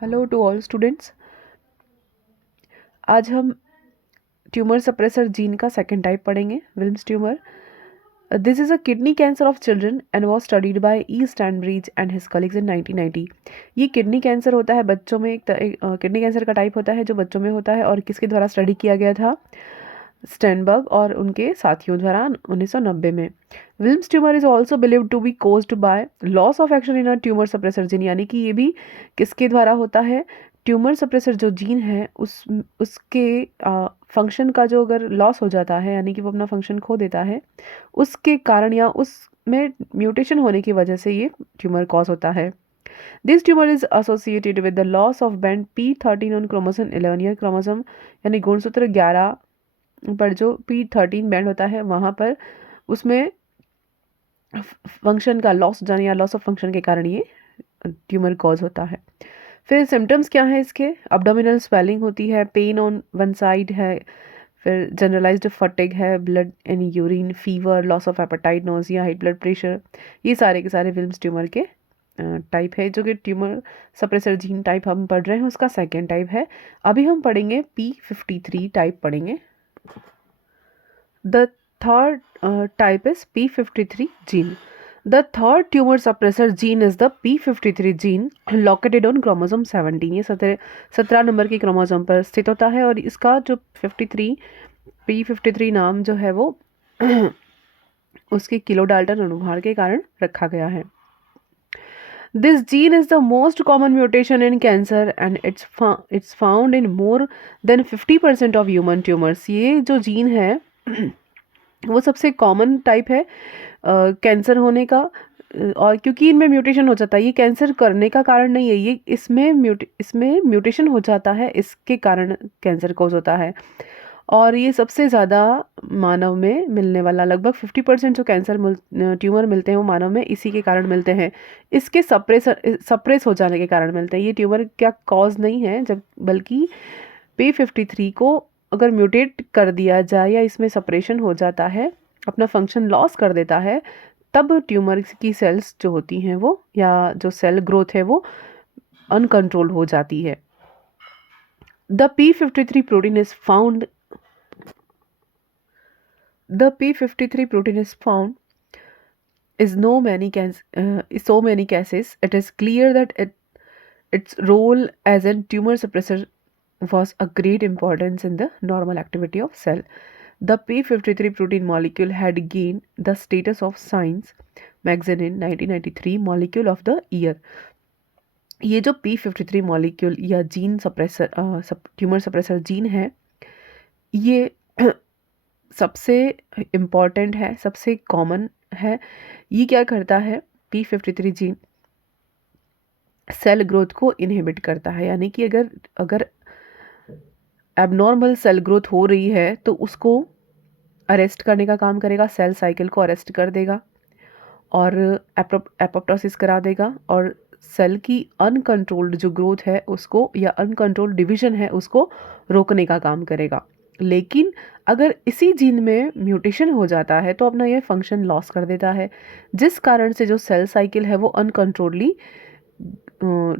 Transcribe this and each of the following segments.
Hello to all students. आज हम tumour suppressor gene का सेकेंड टाइप पढ़ेंगे, Wilms tumour. This is a kidney cancer of children and was studied by E Stanbridge and his colleagues in 1990। ये kidney cancer होता है बच्चों में, एक किडनी कैंसर का टाइप होता है जो बच्चों में होता है और किसके द्वारा स्टडी किया गया था? स्टेनबर्ग और उनके साथियों द्वारा 1990 में। Wilms tumour is also believed to be caused by loss of action in a tumour suppressor gene, यानी कि ये भी किसके द्वारा होता है? ट्यूमर सप्रेसर जो जीन है उसके फंक्शन का जो अगर लॉस हो जाता है, यानी कि वो अपना फंक्शन खो देता है, उसके कारण या उसमें म्यूटेशन होने की वजह से ये ट्यूमर कॉज होता है। This tumour is associated with the loss of band P13 on chromosome 11, या क्रोमोसोम यानी गुणसूत्र 11 पर जो P13 बैंड होता है वहाँ पर उसमें फंक्शन का लॉस जाने या लॉस ऑफ फंक्शन के कारण ये ट्यूमर कॉज होता है। फिर सिम्टम्स क्या है इसके? अब्डोमिनल स्वेलिंग होती है, पेन ऑन वन साइड है, फिर जनरलाइज्ड फटिग है, blood in urine, fever, loss of appetite, nausea, high blood pressure. ये सारे के सारे विल्म्स ट्यूमर के टाइप है, जो कि ट्यूमर सप्रेसर जीन टाइप हम पढ़ रहे हैं उसका सेकेंड टाइप है। अभी हम पढ़ेंगे P53 टाइप पढ़ेंगे। The third type is P53 gene. The third tumor suppressor gene is the P53 gene located on chromosome 17। ये 17 नंबर के क्रोमोसोम पर स्थित होता है और इसका जो 53 P53 नाम जो है वो उसके किलो डाल्टन अनुभार के कारण रखा गया है। This gene is the most common mutation in cancer and it's found in more than 50% of human tumors। ये जो जीन है वो सबसे कॉमन टाइप है कैंसर होने का, और क्योंकि इनमें म्यूटेशन हो जाता है, ये कैंसर करने का कारण नहीं है, ये इसमें म्यूटेशन हो जाता है, इसके कारण कैंसर कोज होता है। और ये सबसे ज़्यादा मानव में मिलने वाला, लगभग 50% जो ट्यूमर मिलते हैं वो मानव में इसी के कारण मिलते हैं, इसके सप्रेस हो जाने के कारण मिलते हैं। ये ट्यूमर क्या कॉज नहीं है, जब बल्कि P53 को अगर म्यूटेट कर दिया जाए या इसमें सप्रेशन हो जाता है, अपना फंक्शन लॉस कर देता है, तब ट्यूमर की सेल्स जो होती हैं वो, या जो सेल ग्रोथ है वो अनकंट्रोल हो जाती है। The P53 protein is found The P53 protein is found is so many cases. It is clear that its role as a tumor suppressor was a great importance in the normal activity of cell. The P53 protein molecule had gained the status of Science magazine in 1993 molecule of the year. ये जो P53 molecule या gene suppressor tumour suppressor gene है, ये सबसे important है, सबसे common है। ये क्या करता है? P53 जीन सेल ग्रोथ को इनहिबिट करता है, यानी कि अगर एबनॉर्मल सेल ग्रोथ हो रही है तो उसको अरेस्ट करने का काम करेगा, सेल साइकिल को अरेस्ट कर देगा और एपोप्टोसिस करा देगा, और सेल की अनकंट्रोल्ड जो ग्रोथ है उसको, या अनकंट्रोल्ड डिवीजन है उसको रोकने का काम करेगा। लेकिन अगर इसी जीन में म्यूटेशन हो जाता है तो अपना ये फंक्शन लॉस कर देता है, जिस कारण से जो सेल साइकिल है वो अनकंट्रोलली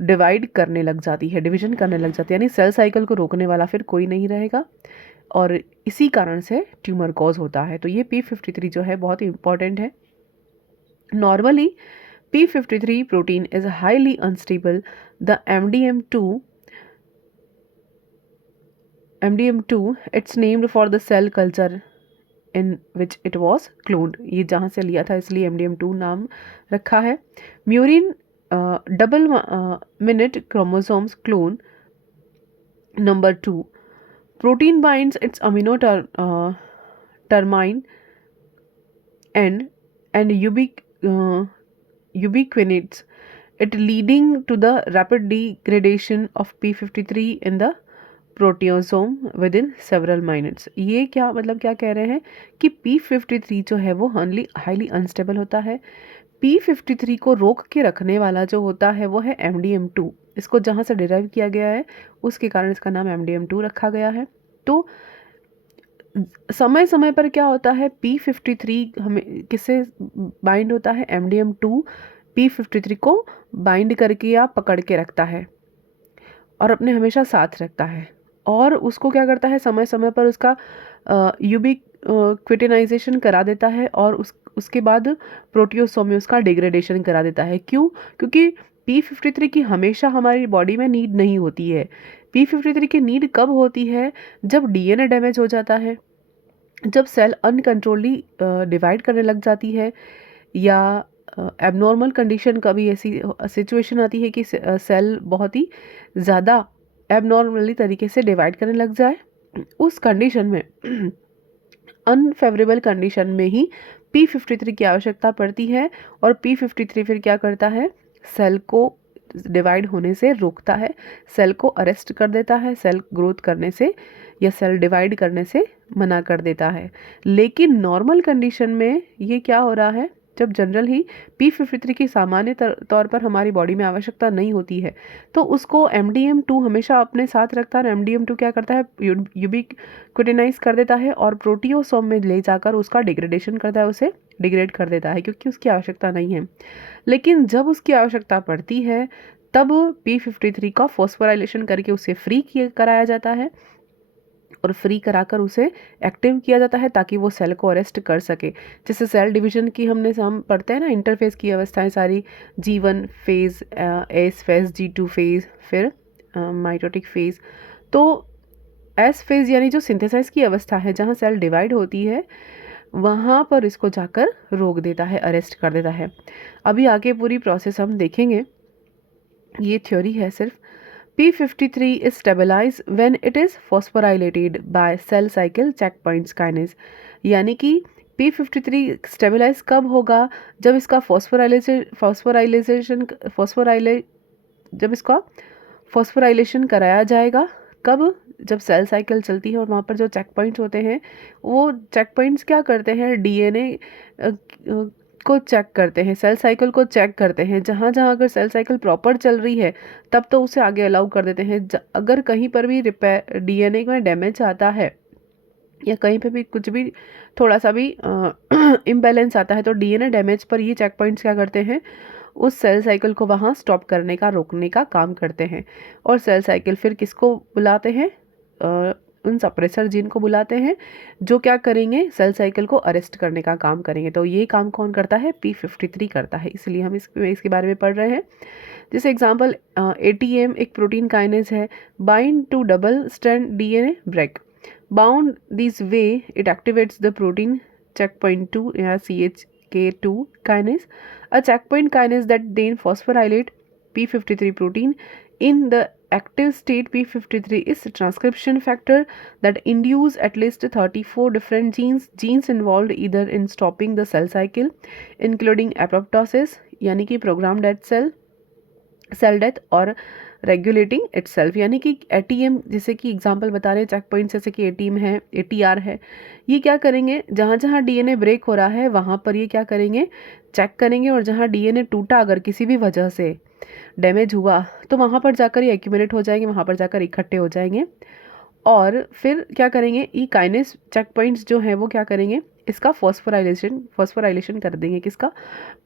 डिवाइड करने लग जाती है, डिवीजन करने लग जाती है, यानी सेल साइकिल को रोकने वाला फिर कोई नहीं रहेगा, और इसी कारण से ट्यूमर कॉज होता है। तो ये P53 जो है बहुत ही इंपॉर्टेंट है। Normally P53 protein is highly unstable. The MDM2, it's named for the cell culture in which it was cloned। ये जहाँ से लिया था इसलिए MDM2 नाम रखा है। Murine double minute chromosomes clone number 2 protein binds its amino termine and ubiquinates it, leading to the rapid degradation of P53 in the proteasome within several minutes. ये क्या मतलब, क्या कह रहे हैं कि P53 जो है वो हाईली अनस्टेबल होता है। P53 को रोक के रखने वाला जो होता है वो है MDM2। इसको जहाँ से डिराइव किया गया है उसके कारण इसका नाम MDM2 रखा गया है। तो समय समय पर क्या होता है, P53 हमें किससे बाइंड होता है? MDM2 P53 को बाइंड करके या पकड़ के रखता है। और अपने हमेशा साथ रखता है, और उसको क्या करता है, समय समय पर उसका यूबिक क्विटिनाइजेशन करा देता है, और उसके बाद प्रोटियोसोम में उसका डिग्रेडेशन करा देता है। क्यों? क्योंकि P53 की हमेशा हमारी बॉडी में नीड नहीं होती है। P53 की नीड कब होती है? जब डीएनए डैमेज हो जाता है, जब सेल अनकंट्रोलली डिवाइड करने लग जाती है, या एबनॉर्मल कंडीशन, कभी ऐसी सिचुएशन आती है कि सेल बहुत ही ज़्यादा एबनॉर्मली तरीके से डिवाइड करने लग जाए। उस कंडीशन में अनफेवरेबल कंडीशन में ही P53 की आवश्यकता पड़ती है, और P53 फिर क्या करता है, सेल को डिवाइड होने से रोकता है, सेल को अरेस्ट कर देता है, सेल ग्रोथ करने से या सेल डिवाइड करने से मना कर देता है। लेकिन नॉर्मल कंडीशन में ये क्या हो रहा है, जब जनरल ही P53 की सामान्य तौर पर हमारी बॉडी में आवश्यकता नहीं होती है, तो उसको MDM2 हमेशा अपने साथ रखता है। MDM2 क्या करता है, यूबिक्विटिनाइज कर देता है और प्रोटियोसोम में ले जाकर उसका डिग्रेडेशन करता है, उसे डिग्रेड कर देता है, क्योंकि उसकी आवश्यकता नहीं है। लेकिन जब उसकी आवश्यकता पड़ती है, तब P53 का फॉस्फोराइलेशन करके उसे फ्री कराया जाता है, और फ्री कराकर उसे एक्टिव किया जाता है ताकि वो सेल को अरेस्ट कर सके। जैसे सेल डिवीजन की हम पढ़ते हैं ना, इंटरफेस की अवस्थाएं सारी, G1 phase, S phase, G2 phase, फिर माइटोटिक फेज़। तो एस फेज़ यानी जो सिंथेसाइज की अवस्था है, जहाँ सेल डिवाइड होती है, वहाँ पर इसको जाकर रोक देता है, अरेस्ट कर देता है। अभी आगे पूरी प्रोसेस हम देखेंगे, ये थ्योरी है सिर्फ। P53 is stabilized when it is phosphorylated by cell cycle checkpoints kinase, यानी कि P53 स्टेबलाइज कब होगा, जब इसका जब इसका फॉस्फोराइलेशन कराया जाएगा। कब? जब सेल साइकिल चलती है और वहाँ पर जो चेक पॉइंट्स होते हैं, वो चेक पॉइंट्स क्या करते हैं, डीएनए को चेक करते हैं, सेल साइकिल को चेक करते हैं। जहाँ जहाँ अगर सेल साइकिल प्रॉपर चल रही है, तब तो उसे आगे अलाउ कर देते हैं। अगर कहीं पर भी डीएनए में डैमेज आता है, या कहीं पे भी कुछ भी थोड़ा सा भी इम्बैलेंस आता है, तो डीएनए डैमेज पर ये चेक पॉइंट्स क्या करते हैं, उस सेल साइकिल को वहाँ स्टॉप करने का, रोकने का काम करते हैं। और सेल साइकिल फिर किसको बुलाते हैं, उन सप्रेसर जीन को बुलाते हैं, जो क्या करेंगे, सेल साइकिल को अरेस्ट करने का काम करेंगे। तो ये काम कौन करता है, P53 करता है, इसलिए हम इसके बारे में पढ़ रहे हैं। जैसे एग्जाम्पल, ATM एक प्रोटीन काइनेज है, bind to double strand DNA break, bound this way it activates the protein checkpoint 2 या CHK2 kinase, a checkpoint kinase that then phosphorylate P53 protein. In the active state, P53 is a transcription factor that induce at least 34 different genes involved either in stopping the cell cycle, including apoptosis यानी कि programmed death cell death, और regulating itself यानी कि ATM, जैसे कि example बता रहे हैं, चेक पॉइंट जैसे कि एटीएम है, एटीआर है, ये क्या करेंगे, जहाँ जहाँ डीएनए ब्रेक हो रहा है वहाँ पर ये क्या करेंगे, चेक करेंगे, और जहाँ डीएनए टूटा, अगर किसी भी वजह से डैमेज हुआ, तो वहाँ पर जाकर ये एक्यूमुलेट हो जाएंगे, वहाँ पर जाकर इकट्ठे हो जाएंगे, और फिर क्या करेंगे, ये काइनेस चेक पॉइंट्स जो हैं वो क्या करेंगे, इसका फॉस्फोराइलेशन कर देंगे, किसका,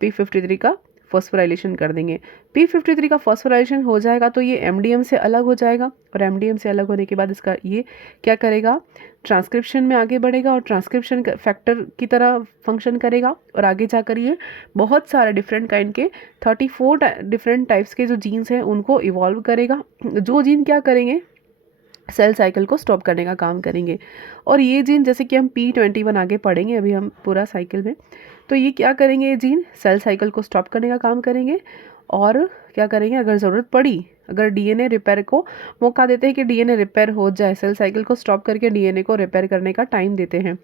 P53 का फॉस्फोराइलेशन कर देंगे। P53 का फॉस्फोराइलेशन हो जाएगा तो ये MDM से अलग हो जाएगा, और MDM से अलग होने के बाद इसका ये क्या करेगा, ट्रांसक्रिप्शन में आगे बढ़ेगा, और ट्रांसक्रिप्शन फैक्टर की तरह फंक्शन करेगा, और आगे जाकर ये बहुत सारे डिफरेंट काइंड के 34 डिफरेंट टाइप्स के जो जीन्स हैं उनको इवॉल्व करेगा, जो जीन क्या करेंगे, सेल साइकिल को स्टॉप करने का काम करेंगे। और ये जीन, जैसे कि हम P21 आगे पढ़ेंगे अभी हम पूरा साइकिल में, तो ये क्या करेंगे, ये जीन सेल साइकिल को स्टॉप करने का काम करेंगे, और क्या करेंगे, अगर ज़रूरत पड़ी, अगर डीएनए रिपेयर को मौका देते हैं कि डीएनए रिपेयर हो जाए, सेल साइकिल को स्टॉप करके डीएनए को रिपेयर करने का टाइम देते हैं।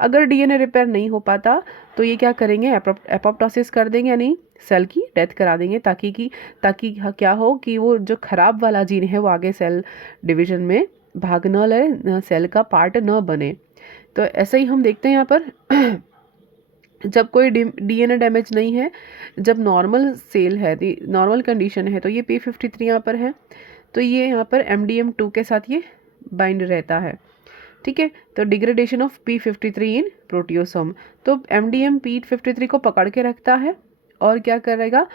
अगर डीएनए रिपेयर नहीं हो पाता तो ये क्या करेंगे, एपोप्टोसिस कर देंगे, यानी सेल की डेथ करा देंगे, ताकि क्या हो कि वो जो खराब वाला जीन है वो आगे सेल डिवीजन में भाग न ले, सेल का पार्ट न बने। तो ऐसे ही हम देखते हैं यहाँ पर जब कोई डीएनए डैमेज नहीं है, जब नॉर्मल सेल है, नॉर्मल कंडीशन है, तो ये P53 यहाँ पर है, तो ये यहाँ पर MDM2 के साथ ये बाइंड रहता है, ठीक है। तो डिग्रेडेशन ऑफ P53 इन प्रोटियोसोम, तो MDM P53 को पकड़ के रखता है, और क्या करेगा,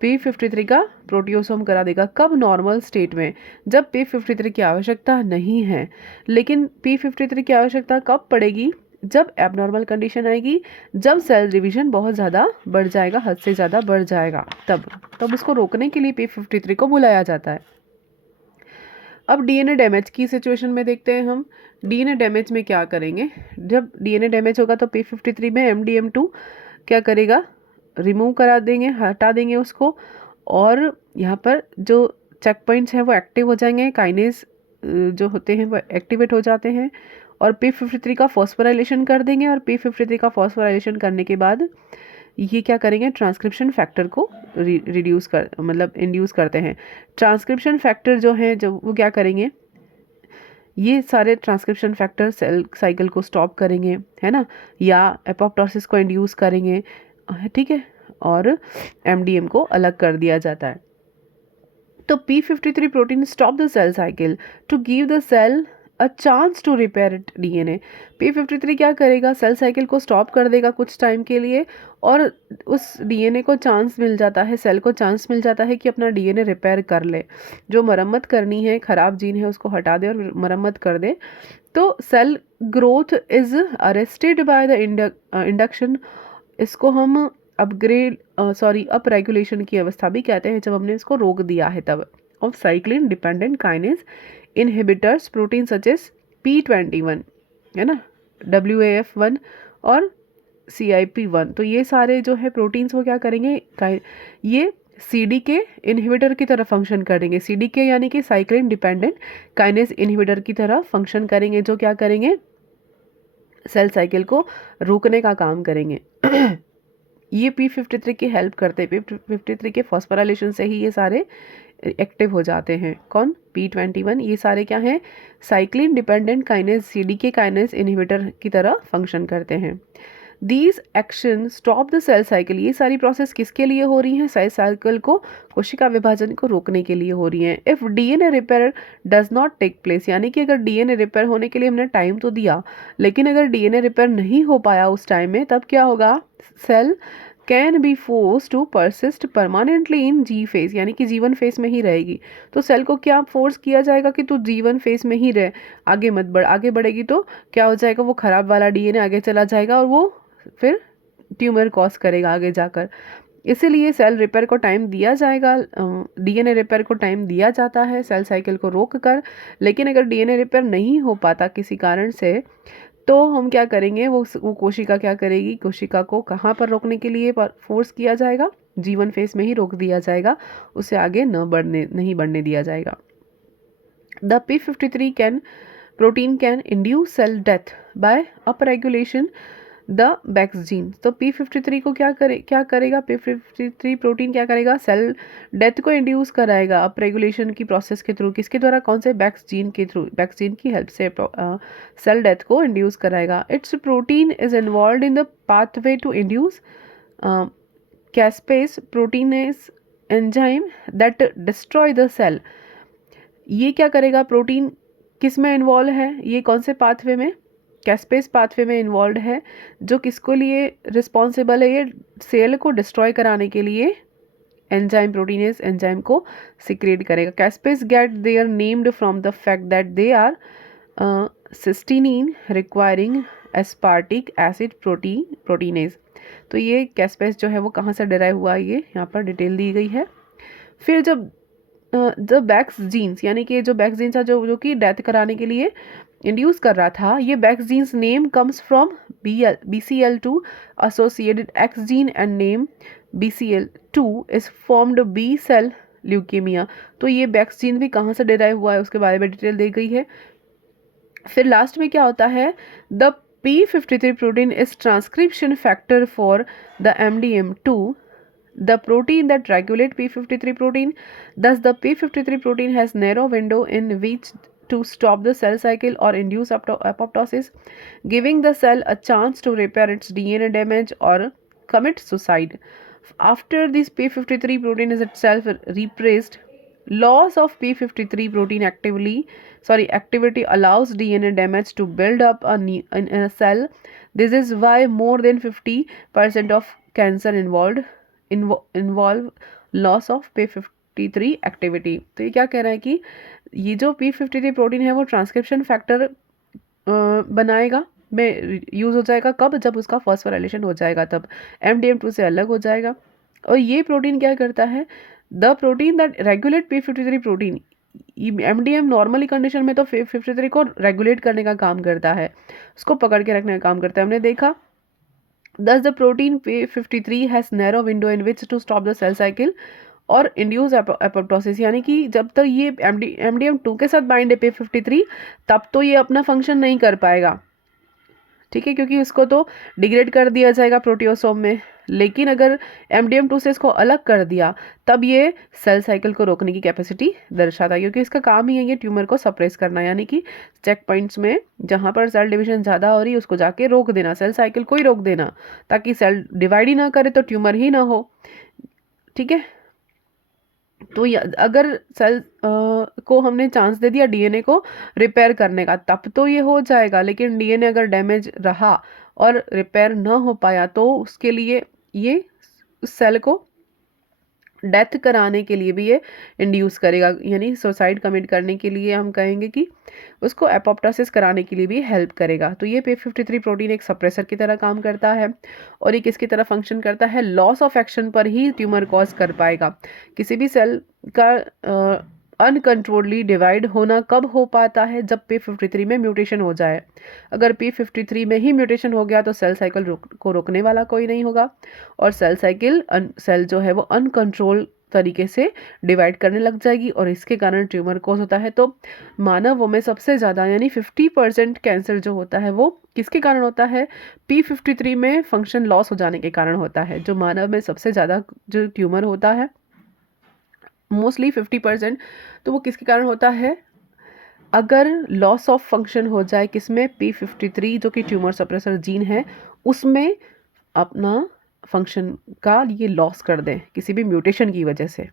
P53 का प्रोटियोसोम करा देगा। कब? नॉर्मल स्टेट में, जब P53 की आवश्यकता नहीं है। लेकिन P53 की आवश्यकता कब पड़ेगी? जब एबनॉर्मल कंडीशन आएगी, जब सेल डिवीजन बहुत ज़्यादा बढ़ जाएगा, हद से ज़्यादा बढ़ जाएगा, तब उसको रोकने के लिए P53 को बुलाया जाता है। अब डीएनए डैमेज की सिचुएशन में देखते हैं हम। डीएनए डैमेज में क्या करेंगे? जब डीएनए डैमेज होगा तो P53 में MDM2 क्या करेगा? रिमूव करा देंगे, हटा देंगे उसको, और यहाँ पर जो चेक पॉइंट्स हैं वो एक्टिव हो जाएंगे, काइनेज जो होते हैं वो एक्टिवेट हो जाते हैं, और P53 का फॉस्फोराइलेशन कर देंगे। और P53 का फॉस्फोराइलेशन करने के बाद ये क्या करेंगे? ट्रांसक्रिप्शन फैक्टर को रिड्यूस कर मतलब इंड्यूस करते हैं। ट्रांसक्रिप्शन फैक्टर जो है, जब वो क्या करेंगे, ये सारे ट्रांसक्रिप्शन फैक्टर सेल साइकिल को स्टॉप करेंगे, है ना, या एपोप्टोसिस को इंड्यूस करेंगे, ठीक है, और एमडीएम को अलग कर दिया जाता है। तो P53 protein stop the cell cycle to give the cell a chance to repair it DNA. P53 क्या करेगा? सेल साइकिल को स्टॉप कर देगा कुछ टाइम के लिए, और उस डीएनए को चांस मिल जाता है, सेल को चांस मिल जाता है कि अपना डीएनए रिपेयर कर ले, जो मरम्मत करनी है, ख़राब जीन है उसको हटा दे और मरम्मत कर दे। तो cell growth is arrested by the induction. इसको हम अप रेगुलेशन की अवस्था भी कहते हैं, जब हमने इसको रोक दिया है तब। Of cyclin dependent kinase inhibitors protein such as P21, है ना, WAF1 और CIP1। तो ये सारे जो है प्रोटीन्स वो क्या करेंगे? ये CDK इनहिबिटर की तरह फंक्शन करेंगे। CDK यानी कि साइक्लिन डिपेंडेंट काइनेज इनहिबिटर की तरह फंक्शन करेंगे, जो क्या करेंगे? सेल साइकिल को रोकने का काम करेंगे। ये P53 की हेल्प करते हैं। P53 के फॉस्फोराइलेशन से ही ये सारे एक्टिव हो जाते हैं। कौन? P21। ये सारे क्या हैं? Cyclin dependent kinase CDK kinase inhibitor की तरह फंक्शन करते हैं। These action stop the cell cycle. ये सारी प्रोसेस किसके लिए हो रही हैं? सेल साइकिल को, कोशिका विभाजन को रोकने के लिए हो रही हैं। If DNA repair does not take place, यानी कि अगर डीएनए रिपेयर होने के लिए हमने टाइम तो दिया, लेकिन अगर डीएनए रिपेयर नहीं हो पाया उस टाइम में, तब क्या होगा? Cell can be force to persist permanently in G phase, यानी कि जीवन फेज में ही रहेगी। तो सेल को क्या फोर्स किया जाएगा कि तू जीवन फेज में ही रहे, आगे मत बढ़। आगे बढ़ेगी तो क्या हो जाएगा? वो खराब वाला डीएनए आगे चला जाएगा और वो फिर ट्यूमर कॉज करेगा आगे जाकर। इसीलिए सेल रिपेयर को टाइम दिया जाएगा, डीएनए रिपेयर को टाइम दिया जाता है सेल साइकिल को रोक कर। लेकिन अगर डीएनए रिपेयर नहीं हो पाता किसी कारण से, तो हम क्या करेंगे? वो कोशिका क्या करेगी? कोशिका को कहाँ पर रोकने के लिए फोर्स किया जाएगा? जीवन फेस में ही रोक दिया जाएगा, उसे आगे नहीं बढ़ने दिया जाएगा। The P53 protein can induce cell death by up regulation the Bax gene. तो P53 को क्या करेगा? P53 प्रोटीन क्या करेगा? सेल डेथ को इंड्यूस कराएगा अप रेगुलेशन की प्रोसेस के थ्रू। किसके द्वारा? कौन से? बैक्स जीन के थ्रू। बैक्स जीन की हेल्प से सेल डेथ को इंड्यूस कराएगा। Its protein is involved in the pathway to induce caspase proteinase enzyme that destroy the cell. ये क्या करेगा? प्रोटीन किस में इन्वॉल्व है? ये कौन से पाथवे में? कैस्पेस पाथवे में इन्वॉल्व है, जो किसको लिए रिस्पॉन्सिबल है? ये सेल को डिस्ट्रॉय कराने के लिए एंजाइम, प्रोटीनेस एंजाइम को सिक्रेट करेगा। Caspase get their named from the fact that they are cysteine requiring aspartic acid proteinase. तो ये कैस्पेस जो है वो कहाँ से डिराइव हुआ, ये यहाँ पर डिटेल दी गई है। फिर जब बैक्स जीन्स, यानी कि जो बैक्स जीन्स था जो कि डेथ कराने के लिए इंड्यूस कर रहा था, ये Bax genes name comes from BCL2 associated X gene and name BCL2 is formed B cell leukaemia. तो ये बैक्स जीन भी कहाँ से डिराइव हुआ है उसके बारे में डिटेल दी गई है। फिर लास्ट में क्या होता है? The P53 protein is transcription factor for the MDM2, the protein that regulate P53 protein. Thus the P53 protein has narrow window in which to stop the cell cycle or induce apoptosis, giving the cell a chance to repair its DNA damage or commit suicide. After this P53 protein is itself repressed, loss of P53 protein activity allows DNA damage to build up in a cell. This is why more than 50% of cancer involve loss of P53 activity. तो ये क्या कह रहा है कि ये जो P53 protein है वो ट्रांसक्रिप्शन फैक्टर बनाएगा में यूज़ हो जाएगा कब, जब उसका फॉस्फोराइलेशन हो जाएगा तब MDM2 से अलग हो जाएगा। और ये प्रोटीन क्या करता है, the protein that regulate P53 protein, MDM normally condition में तो P53 को रेगुलेट करने का काम करता है, उसको पकड़ के रखने का काम करता है, हमने देखा। Thus the protein P53 has narrow window in which to stop the cell cycle और इंड्यूस एपोप्टोसिस, यानी कि जब तक ये MDM2 के साथ बाइंड है P53 तब तो ये अपना फंक्शन नहीं कर पाएगा, ठीक है, क्योंकि इसको तो डिग्रेड कर दिया जाएगा प्रोटियोसोम में। लेकिन अगर MDM2 से इसको अलग कर दिया तब ये सेल साइकिल को रोकने की कैपेसिटी दर्शाता है, क्योंकि इसका काम ही है ये ट्यूमर को सप्रेस करना, यानी कि चेक पॉइंट्स में जहाँ पर सेल डिवीजन ज़्यादा हो रही है उसको जाके रोक देना, सेल साइकिल को ही रोक देना, ताकि सेल डिवाइड ही ना करे तो ट्यूमर ही ना हो, ठीक है। तो अगर सेल को हमने चांस दे दिया डीएनए को रिपेयर करने का तब तो ये हो जाएगा, लेकिन डीएनए अगर डैमेज रहा और रिपेयर न हो पाया तो उसके लिए ये सेल को डेथ कराने के लिए भी ये इंड्यूस करेगा, यानी सुसाइड कमिट करने के लिए हम कहेंगे कि उसको एपोप्टोसिस कराने के लिए भी हेल्प करेगा। तो ये P53 प्रोटीन एक सप्रेसर की तरह काम करता है और ये किसकी तरह फंक्शन करता है, लॉस ऑफ एक्शन पर ही ट्यूमर कॉज कर पाएगा। किसी भी सेल का अनकंट्रोलली डिवाइड होना कब हो पाता है, जब P53 में म्यूटेशन हो जाए। अगर P53 में ही म्यूटेशन हो गया तो सेल साइकिल को रोकने वाला कोई नहीं होगा और सेल जो है वो अनकंट्रोल तरीके से डिवाइड करने लग जाएगी और इसके कारण ट्यूमर कॉज होता है। तो मानवों में सबसे ज़्यादा यानी 50% कैंसर जो होता है वो किसके कारण होता है, P53 में फंक्शन लॉस हो जाने के कारण होता है। जो मानव में सबसे ज़्यादा जो ट्यूमर होता है मोस्टली 50%, तो वो किसके कारण होता है, अगर लॉस ऑफ फंक्शन हो जाए किसमें, P53 जो कि ट्यूमर सप्रेसर जीन है उसमें अपना फंक्शन का ये लॉस कर दें किसी भी म्यूटेशन की वजह से,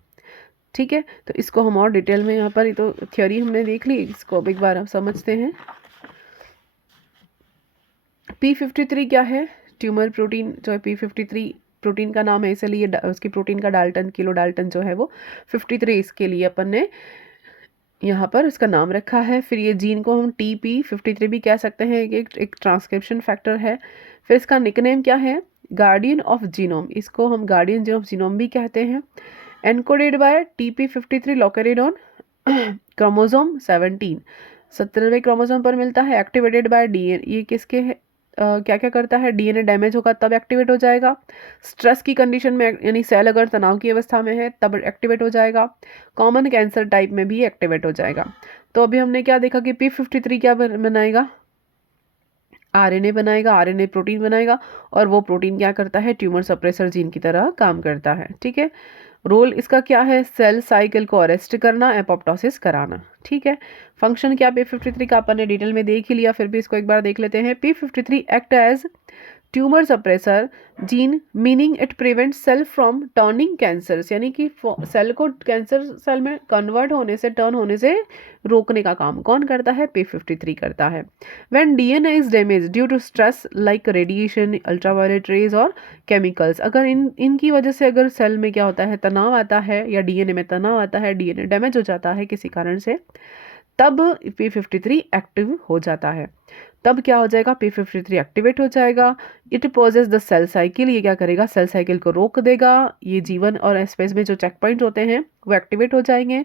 ठीक है। तो इसको हम और डिटेल में यहाँ पर, ये तो थ्योरी हमने देख ली, इसको अब एक बार हम समझते हैं। P53 क्या है, ट्यूमर प्रोटीन जो है P53 प्रोटीन का नाम है, इसलिए उसकी प्रोटीन का डाल्टन किलो डाल्टन जो है वो 53 इसके लिए अपन ने यहाँ पर इसका नाम रखा है। फिर ये जीन को हम TP53 भी कह सकते हैं, एक ट्रांसक्रिप्शन फैक्टर है। फिर इसका निकनेम क्या है, गार्डियन ऑफ जीनोम, इसको हम गार्डियन ऑफ जीनोम भी कहते हैं। Encoded by TP53 located on chromosome 17, 17वें क्रोमोसोम पर मिलता है। एक्टिवेटेड बाय डीएनए, ये किसके है, क्या क्या करता है, डीएनए डैमेज होगा तब एक्टिवेट हो जाएगा। स्ट्रेस की कंडीशन में यानी सेल अगर तनाव की अवस्था में है तब एक्टिवेट हो जाएगा। कॉमन कैंसर टाइप में भी एक्टिवेट हो जाएगा। तो अभी हमने क्या देखा कि P53 क्या बनाएगा, आरएनए बनाएगा, आरएनए प्रोटीन बनाएगा और वो प्रोटीन क्या करता है, ट्यूमर सप्रेसर जीन की तरह काम करता है, ठीक है। रोल इसका क्या है, सेल साइकिल को अरेस्ट करना, एपोप्टोसिस कराना, ठीक है। फंक्शन क्या P53 का अपन ने डिटेल में देख ही लिया, फिर भी इसको एक बार देख लेते हैं। P53 act as tumour suppressor gene, meaning it prevent cell from turning cancers, यानी कि सेल को कैंसर सेल में कन्वर्ट होने से, टर्न होने से रोकने का काम कौन करता है, P53 करता है। When DNA is damage due to stress like radiation, ultraviolet rays और केमिकल्स, अगर इनकी वजह से अगर सेल में क्या होता है, तनाव आता है या डीएनए में तनाव आता है, डीएनए डैमेज हो जाता है किसी कारण से, तब P53 एक्टिव हो जाता है। तब क्या हो जाएगा, P53 एक्टिवेट हो जाएगा। It pauses the cell cycle, ये क्या करेगा, सेल साइकिल को रोक देगा। ये जीवन और स्पेस में जो चेक पॉइंट होते हैं वो एक्टिवेट हो जाएंगे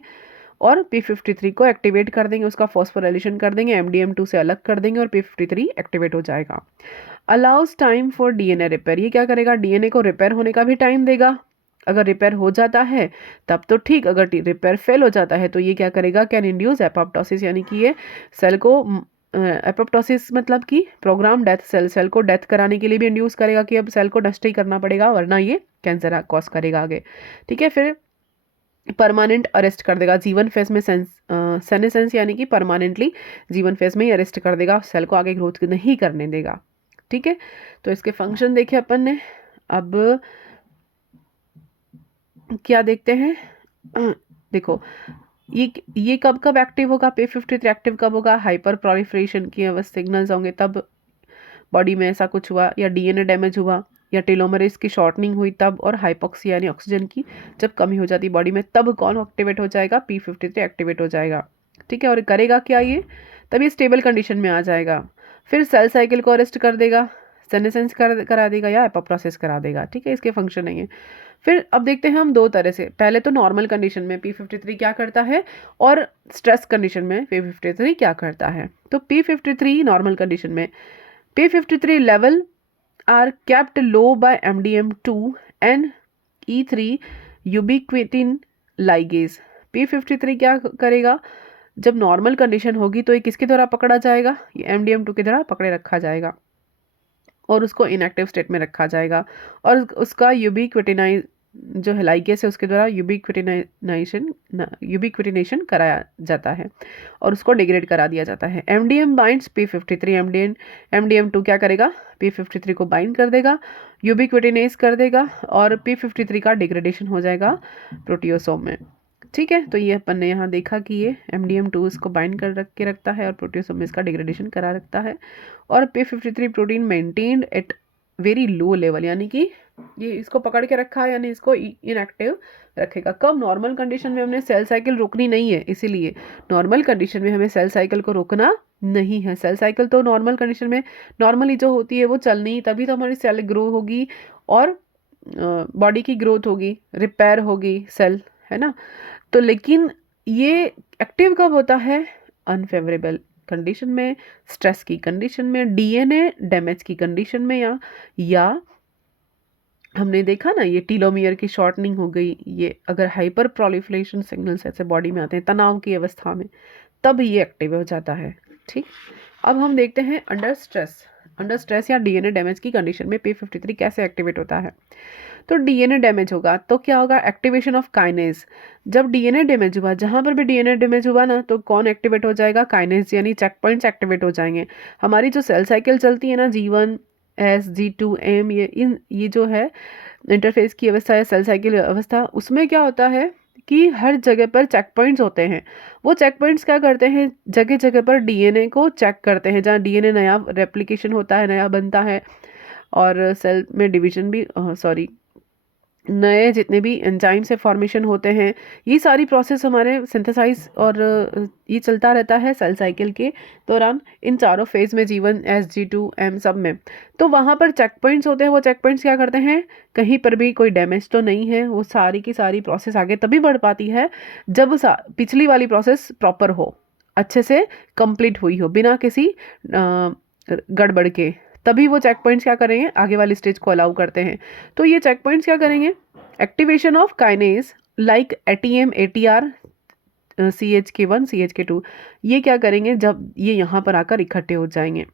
और P53 को एक्टिवेट कर देंगे, उसका फॉस्फोराइलेशन कर देंगे, MDM2 से अलग कर देंगे और P53 एक्टिवेट हो जाएगा। Allows time for DNA repair, ये क्या करेगा, डीएनए को रिपेयर होने का भी टाइम देगा। अगर रिपेयर हो जाता है तब तो ठीक, अगर रिपेयर फेल हो जाता है तो ये क्या करेगा, कैन इंड्यूस एपोप्टोसिस, यानी कि ये सेल को एपोप्टोसिस मतलब कि प्रोग्राम डेथ, सेल को डेथ कराने के लिए भी इंड्यूस करेगा कि अब सेल को नष्ट ही करना पड़ेगा वरना ये कैंसर कॉज करेगा आगे, ठीक है। फिर परमानेंट अरेस्ट कर देगा, जीवन फेज में सेनेसेंस यानी कि परमानेंटली जीवन फेज में ही अरेस्ट कर देगा, सेल को आगे ग्रोथ नहीं करने देगा, ठीक है। तो इसके फंक्शन देखे अपन ने। अब क्या देखते हैं, देखो ये कब कब एक्टिव होगा, P53 एक्टिव कब होगा, हाइपर प्रोलिफरेशन की सिग्नल्स होंगे तब बॉडी में ऐसा कुछ हुआ या डीएनए डैमेज हुआ या टेलोमरेज की शॉर्टनिंग हुई तब, और हाइपोक्सिया यानी ऑक्सीजन की जब कमी हो जाती बॉडी में, तब कौन एक्टिवेट हो जाएगा, P53 एक्टिवेट हो जाएगा। ठीक है, और करेगा क्या ये, तब ये स्टेबल कंडीशन में आ जाएगा। फिर सेल साइकिल को अरेस्ट कर देगा, सेनेसेंस करा देगा या एपोप्टोसिस करा देगा। ठीक है, इसके फंक्शन नहीं है। फिर अब देखते हैं हम दो तरह से, पहले तो नॉर्मल कंडीशन में P53 क्या करता है और स्ट्रेस कंडीशन में P53 क्या करता है। तो P53 नॉर्मल कंडीशन में P53 level are kept low by MDM2 and E3 ubiquitin ligase. P53 क्या करेगा, जब नॉर्मल कंडीशन होगी तो ये किसके द्वारा पकड़ा जाएगा, ये MDM2 के द्वारा पकड़े रखा जाएगा और उसको इनएक्टिव स्टेट में रखा जाएगा, और उसका यूबिक्विटिनाइज जो है लाइगेस है उसके द्वारा यूबिक्विटिनेशन कराया जाता है और उसको डिग्रेड करा दिया जाता है। MDM बाइंड्स P53, MDM2 क्या करेगा, P53 को बाइंड कर देगा, यूबिक्विटिनेज कर देगा और P53 का डिग्रेडेशन हो जाएगा प्रोटियोसोम में। ठीक है, तो ये अपन ने यहाँ देखा कि ये MDM2 इसको बाइंड कर रखता है और प्रोटियोसोम में इसका डिग्रेडेशन करा रखता है, और P53 protein maintained at very low level, यानी कि ये इसको पकड़ के रखा है, यानी इसको इनएक्टिव रखेगा। कब, नॉर्मल कंडीशन में हमने सेल साइकिल रोकनी नहीं है, इसीलिए नॉर्मल कंडीशन में हमें सेल साइकिल को रोकना नहीं है। सेल साइकिल तो नॉर्मल कंडीशन में नॉर्मली जो होती है वो चलनी, तभी तो हमारी सेल ग्रो होगी और बॉडी की ग्रोथ होगी, रिपेयर होगी सेल, है ना। तो लेकिन ये एक्टिव कब होता है, अनफेवरेबल कंडीशन में, स्ट्रेस की कंडीशन में, DNA डैमेज की कंडीशन में, या हमने देखा ना ये टीलोमियर की शॉर्टनिंग हो गई, ये अगर हाइपर प्रोलिफरेशन सिग्नल्स ऐसे बॉडी में आते हैं तनाव की अवस्था में, तब ये एक्टिव हो जाता है। ठीक, अब हम देखते हैं अंडर स्ट्रेस या DNA डैमेज की कंडीशन में P53 कैसे एक्टिवेट होता है। तो DNA डैमेज होगा तो क्या होगा, एक्टिवेशन ऑफ काइनेज। जब DNA डैमेज हुआ, जहाँ पर भी DNA डैमेज हुआ ना, तो कौन एक्टिवेट हो जाएगा, काइनेज, यानी चेक पॉइंट्स एक्टिवेट हो जाएंगे। हमारी जो सेल साइकिल चलती है ना, G1 S G2 M, ये जो है इंटरफेस की अवस्था या सेल साइकिल अवस्था, उसमें क्या होता है कि हर जगह पर चेक पॉइंट्स होते हैं। वो चेक पॉइंट्स क्या करते हैं, जगह जगह पर DNA को चेक करते हैं, जहाँ DNA नया रेप्लिकेशन होता है, नया बनता है, और सेल में डिवीजन भी नए जितने भी एंजाइम से फॉर्मेशन होते हैं, ये सारी प्रोसेस हमारे सिंथेसाइज और ये चलता रहता है सेल साइकिल के दौरान, इन चारों फेज में, G1 S G2 M सब में। तो वहाँ पर चेक पॉइंट्स होते हैं, वो चेक पॉइंट्स क्या करते हैं, कहीं पर भी कोई डैमेज तो नहीं है, वो सारी की सारी प्रोसेस आगे तभी बढ़ पाती है जब पिछली वाली प्रोसेस प्रॉपर हो, अच्छे से कंप्लीट हुई हो, बिना किसी गड़बड़ के, तभी वो चेक पॉइंट्स क्या करेंगे, आगे वाली स्टेज को अलाउ करते हैं। तो ये चेक पॉइंट्स क्या करेंगे, activation of kinase like ATM ATR CHK1 CHK2, ये क्या करेंगे, जब ये यहाँ पर आकर इकट्ठे हो जाएंगे,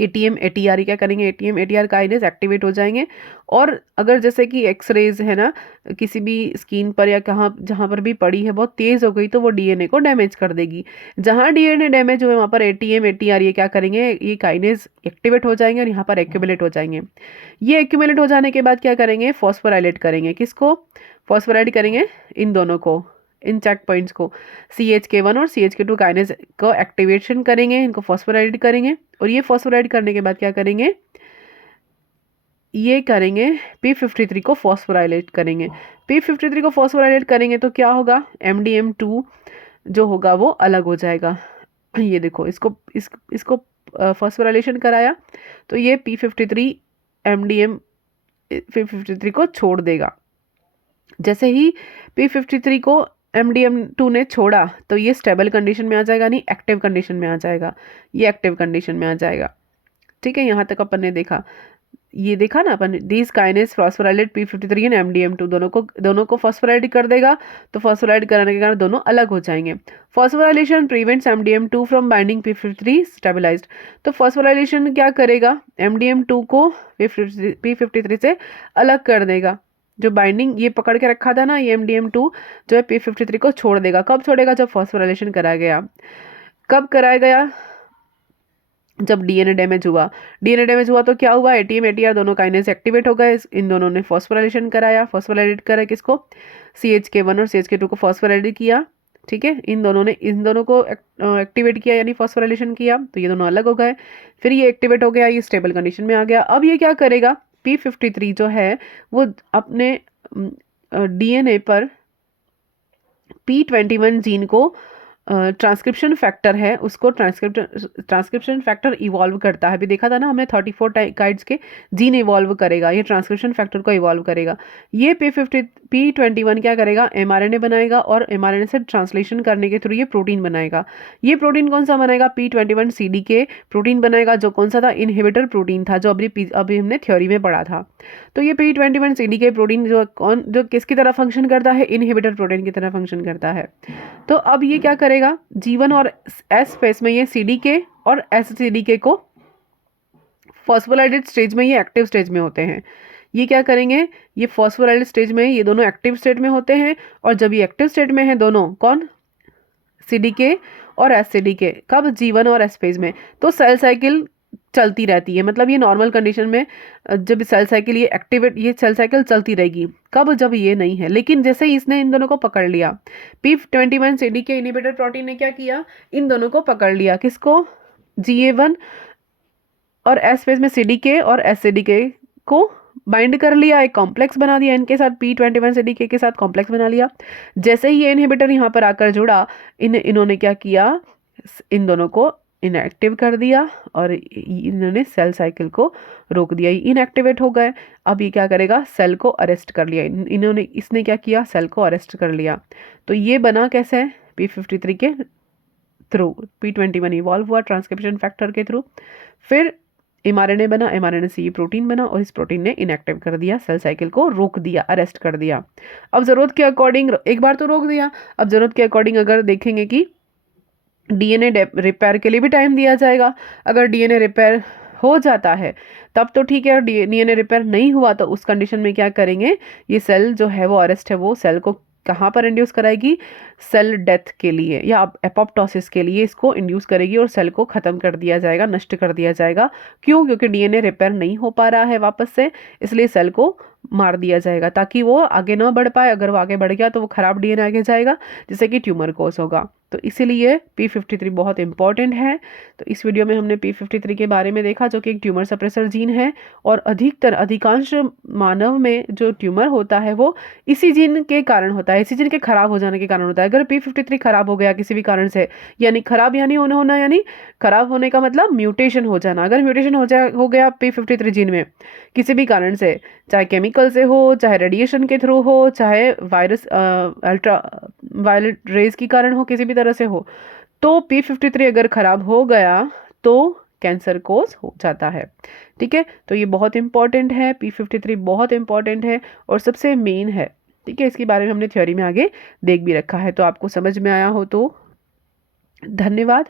ATM ATR क्या करेंगे, ATM ATR काइनेज एक्टिवेट हो जाएंगे। और अगर जैसे कि एक्सरेज है ना, किसी भी स्किन पर या कहाँ जहाँ पर भी पड़ी है, बहुत तेज़ हो गई, तो वो DNA को डैमेज कर देगी। जहाँ DNA डैमेज हुए वहाँ पर ATM ATR ये क्या करेंगे, ये काइनेज एक्टिवेट हो जाएंगे और यहाँ पर एक्यूमुलेट हो जाएंगे। ये एक्यूमुलेट हो जाने के बाद क्या करेंगे, फॉस्फोराइलेट करेंगे, किसको, फॉस्फोराइलेट करेंगे इन दोनों को, इन चेक पॉइंट्स को, CHK1 और CHK2 काइनेज को एक्टिवेशन करेंगे, इनको फॉस्फोराइलेट करेंगे, और ये फॉस्फोराइलेट करने के बाद क्या करेंगे, ये करेंगे P53 को फॉस्फोराइलेट करेंगे। P53 को फॉस्फोराइलेट करेंगे तो क्या होगा, MDM2 जो होगा वो अलग हो जाएगा। ये देखो, इसको फॉस्फोराइलेशन कराया तो ये P53 P53 को छोड़ देगा। जैसे ही P53 को MDM2 ने छोड़ा तो ये स्टेबल कंडीशन में आ जाएगा, नहीं एक्टिव कंडीशन में आ जाएगा, ये एक्टिव कंडीशन में आ जाएगा। ठीक है, यहाँ तक अपन ने देखा, ये देखा ना अपन, these kinase phosphorylate P53 and MDM2 दोनों को फॉस्फोराइलेट कर देगा, तो फॉस्फोराइलेट कराने के कारण दोनों अलग हो जाएंगे। Phosphorylation prevents MDM2 from binding P53 stabilised. तो फॉस्फोराइलेशन क्या करेगा, MDM2 को P53 से अलग कर देगा। जो बाइंडिंग ये पकड़ के रखा था ना, ये MDM2 जो है P53 को छोड़ देगा। कब छोड़ेगा, जब फॉस्फोराइलेशन कराया गया। कब कराया गया, जब DNA डैमेज हुआ तो क्या हुआ, ATM ATR दोनों काइनेज एक्टिवेट हो गए, इन दोनों ने फॉस्फोराइलेशन कराया, फॉस्फोराइलेट करा किसको, CHK1 और CHK2 को फॉस्फोराइलेट किया। ठीक है, इन दोनों को एक्टिवेट किया, यानी फॉस्फोराइलेशन किया, तो ये दोनों अलग हो गए। फिर ये एक्टिवेट हो गया, ये स्टेबल कंडीशन में आ गया। अब ये क्या करेगा, P53 जो है वो अपने डीएनए पर P21 जीन को ट्रांसक्रिप्शन फैक्टर है उसको ट्रांसक्रिप्शन फैक्टर इवॉल्व करता है। अभी देखा था ना हमने 34 गाइड्स के जीन इवॉल्व करेगा, ये ट्रांसक्रिप्शन फैक्टर को इवॉल्व करेगा। ये P21 क्या करेगा, mRNA बनाएगा और mRNA से ट्रांसलेशन करने के थ्रू ये प्रोटीन बनाएगा। ये प्रोटीन कौन सा बनाएगा, P21 CDK प्रोटीन बनाएगा, जो कौन सा था, इनहिबिटर प्रोटीन था, जो अभी हमने थ्योरी में पढ़ा था। तो ये P21 CDK प्रोटीन जो किसकी तरह फंक्शन करता है, इनहिबिटर प्रोटीन की तरह फंक्शन करता है। तो अब ये क्या करेगा, G1 और S फेस में ये CDK और SCDK को फॉस्फोराइलेटेड स्टेज में, ये एक्टिव स्टेज में होते हैं। ये क्या करेंगे, ये फॉस्फोराइलेटेड स्टेज में ये दोनों एक्टिव स्टेट में होते हैं। और जब ये एक्टिव स्टेट में है दोनों, कौन, CDK और SCDK, कब, G1 और S फेज में, तो सेल साइकिल चलती रहती है। मतलब ये नॉर्मल कंडीशन में जब सेल साइकिल ये सेल साइकिल चलती रहेगी, कब, जब ये नहीं है। लेकिन जैसे ही इसने इन दोनों को पकड़ लिया, P21 CDK इनहिबिटर प्रोटीन ने क्या किया, इन दोनों को पकड़ लिया, किसको, GA1 और S फेज में CDK और SCDK को बाइंड कर लिया, एक कॉम्प्लेक्स बना दिया इनके साथ, P21 CDK के साथ कॉम्प्लेक्स बना लिया। जैसे ही ये इनहिबिटर यहाँ पर आकर जुड़ा, इन्होंने क्या किया, इन दोनों को इनएक्टिव कर दिया और इन्होंने सेल साइकिल को रोक दिया, इनएक्टिवेट हो गए। अब ये क्या करेगा, सेल को अरेस्ट कर लिया, इसने क्या किया, सेल को अरेस्ट कर लिया। तो ये बना कैसे, P53 के थ्रू, P21 इवॉल्व हुआ ट्रांसक्रिप्शन फैक्टर के थ्रू, फिर mRNA बना, mRNA से ये प्रोटीन बना और इस प्रोटीन ने इनएक्टिव कर दिया, सेल साइकिल को रोक दिया, अरेस्ट कर दिया। अब ज़रूरत के अकॉर्डिंग, एक बार तो रोक दिया, अब ज़रूरत के अकॉर्डिंग अगर देखेंगे कि डीएनए रिपेयर के लिए भी टाइम दिया जाएगा। अगर डीएनए रिपेयर हो जाता है तब तो ठीक है, और डीएनए रिपेयर नहीं हुआ तो उस कंडीशन में क्या करेंगे, ये सेल जो है वो अरेस्ट है, वो सेल को कहाँ पर इंड्यूस कराएगी, सेल डेथ के लिए या एपोप्टोसिस के लिए इसको इंड्यूस करेगी और सेल को ख़त्म कर दिया जाएगा, नष्ट कर दिया जाएगा। क्यों, क्योंकि डीएनए रिपेयर नहीं हो पा रहा है वापस से, इसलिए सेल को मार दिया जाएगा ताकि वो आगे ना बढ़ पाए। अगर वो आगे बढ़ गया तो वो खराब डीएनए आगे जाएगा, जिससे कि ट्यूमर कोस होगा। तो इसीलिए P53 बहुत इंपॉर्टेंट है। तो इस वीडियो में हमने P53 के बारे में देखा, जो कि एक ट्यूमर सप्रेसर जीन है और अधिकांश मानव में जो ट्यूमर होता है वो इसी जीन के कारण होता है, इसी जीन के खराब हो जाने के कारण होता है। अगर P53 खराब हो गया किसी भी कारण से, यानी खराब यानी होना यानी खराब होने का मतलब म्यूटेशन हो जाना। अगर म्यूटेशन हो गया P53 जीन में किसी भी कारण से, चाहे केमिकल से हो, चाहे रेडिएशन के थ्रू हो, चाहे वायरस अल्ट्रा वायलेट रेज के कारण हो, किसी भी तरह से हो, तो P53 अगर खराब हो गया तो कैंसर कोज हो जाता है। ठीक है, तो ये बहुत इंपॉर्टेंट है, P53 बहुत इंपॉर्टेंट है और सबसे मेन है। ठीक है, इसके बारे में हमने थ्योरी में आगे देख भी रखा है। तो आपको समझ में आया हो तो धन्यवाद।